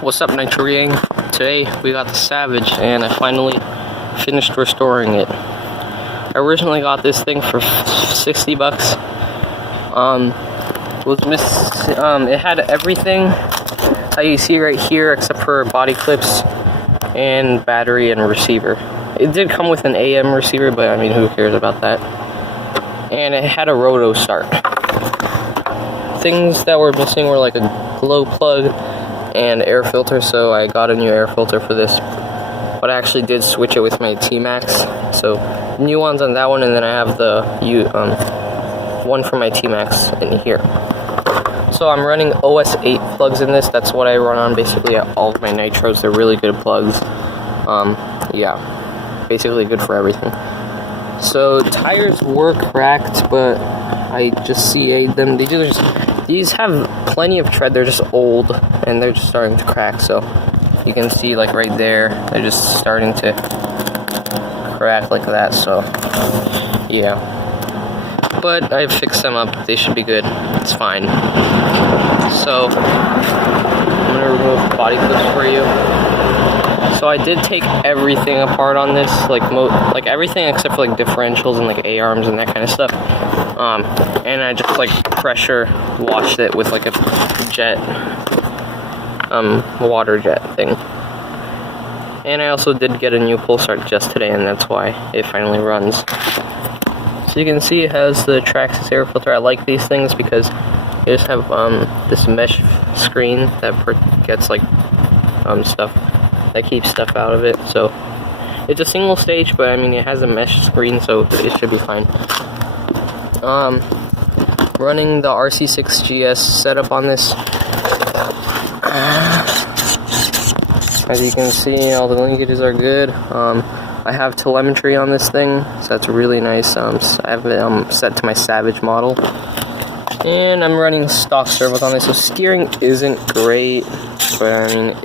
What's up, Nitro Gang? Today we got the Savage and I finally finished restoring it. I originally got this thing for 60 bucks. It had everything that you see right here except for body clips and battery and receiver. It did come with an AM receiver, but I mean, who cares about that? And it had a roto start. Things that were missing were like a glow plug and air filter, so I got a new air filter for this. But I actually did switch it with my tmaxx, so new ones on that one, and then I have the one for my tmaxx in here. So I'm running OS 8 plugs in this. That's what I run on basically at all of my nitros. They're really good plugs. Yeah, basically good for everything. So tires were cracked, but I just CA'd them. These have plenty of tread. They're just old and they're just starting to crack. So you can see like right there, they're just starting to crack like that. So yeah, but I fixed them up. They should be good. It's fine. So I'm gonna remove the body clips for you. So I did take everything apart on this, like everything except for like differentials and like A-arms and that kind of stuff. And I just like pressure washed it with like a jet, water jet thing. And I also did get a new pull start just today, and that's why it finally runs. So you can see it has the Traxxas air filter. I like these things because they just have this mesh screen that gets like stuff. That keeps stuff out of it. So it's a single stage, but I mean it has a mesh screen, so it should be fine. Running the RC6GS setup on this. As you can see, all the linkages are good. I have telemetry on this thing, so that's really nice. I have it set to my Savage model. And I'm running stock servos on this, so steering isn't great, but I mean,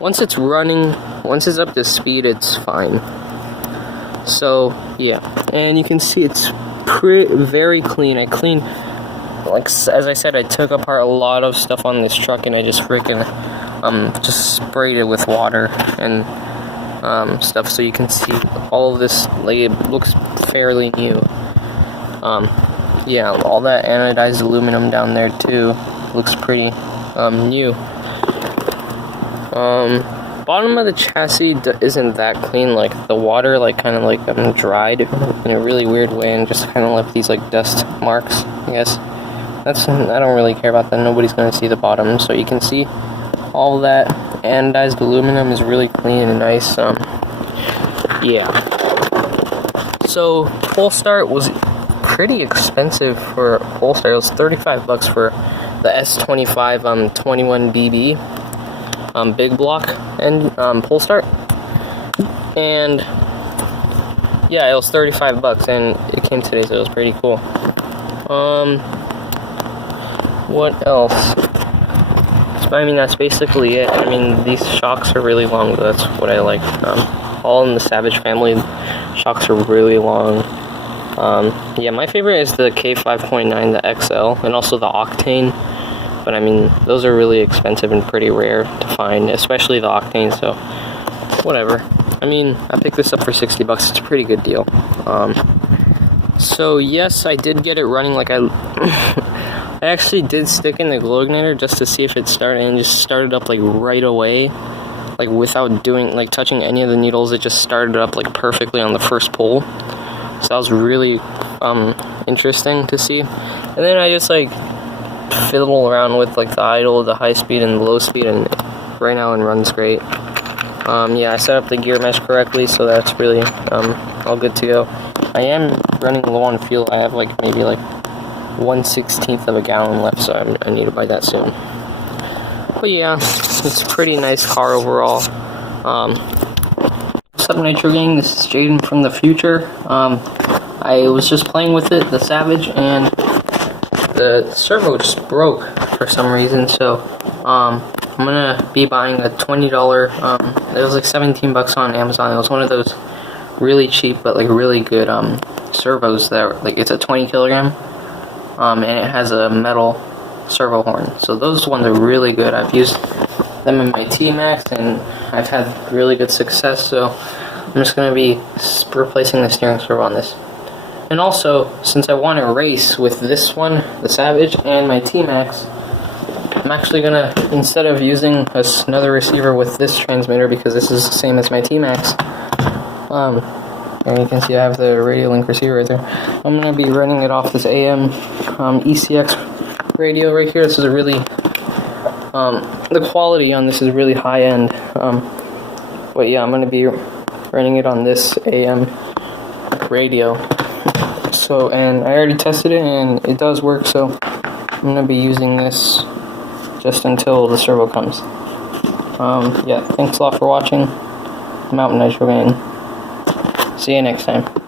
once it's running, once it's up to speed, it's fine. So yeah, and you can see it's very clean. I cleaned, like as I said, I took apart a lot of stuff on this truck, and I just freaking just sprayed it with water and stuff, so you can see all of this. Like, it looks fairly new. Yeah, all that anodized aluminum down there too looks pretty new. Bottom of the chassis isn't that clean. Like the water kind of dried in a really weird way and just kind of left these like dust marks, I guess. I don't really care about that. Nobody's gonna see the bottom, so you can see all that anodized aluminum is really clean and nice. Yeah. So pull start was pretty expensive for a pull start. It was 35 bucks for the S25 21BB. Big block and pull start, and yeah, it was 35 bucks, and it came today, so it was pretty cool. What else? I mean, that's basically it. I mean, these shocks are really long, but that's what I like. All in the Savage family, shocks are really long. Yeah, my favorite is the K5.9, the XL, and also the Octane. But I mean, those are really expensive and pretty rare to find, especially the Octane, so whatever. I mean, I picked this up for 60 bucks. It's a pretty good deal. So yes, I did get it running. Like I actually did stick in the glow igniter just to see if it started, and just started up like right away, like without touching any of the needles. It just started up like perfectly on the first pull. So that was really interesting to see. And then I just like fiddle around with like the idle, the high speed, and the low speed, and right now it runs great. Yeah, I set up the gear mesh correctly, so that's really all good to go. I am running low on fuel. I have like maybe like 1/16 of a gallon left, so I need to buy that soon. But yeah, it's a pretty nice car overall. What's up, Nitro Gang? This is Jaden from the future. I was just playing with it, the Savage, and the servo just broke for some reason, so I'm gonna be buying a $20, it was like 17 bucks on Amazon. It was one of those really cheap but like really good servos that like, it's a 20 kilogram, and it has a metal servo horn, so those ones are really good. I've used them in my tmaxx, and I've had really good success, so I'm just going to be replacing the steering servo on this. And also, since I want to race with this one, the Savage, and my tmaxx, I'm actually going to, instead of using another receiver with this transmitter, because this is the same as my tmaxx, and you can see I have the Radiolink receiver right there, I'm going to be running it off this AM ECX radio right here. This is a really, the quality on this is really high end, but yeah, I'm going to be running it on this AM radio. So, and I already tested it and it does work, so I'm going to be using this just until the servo comes. Yeah, thanks a lot for watching. I'm out, Nitro Gang. See you next time.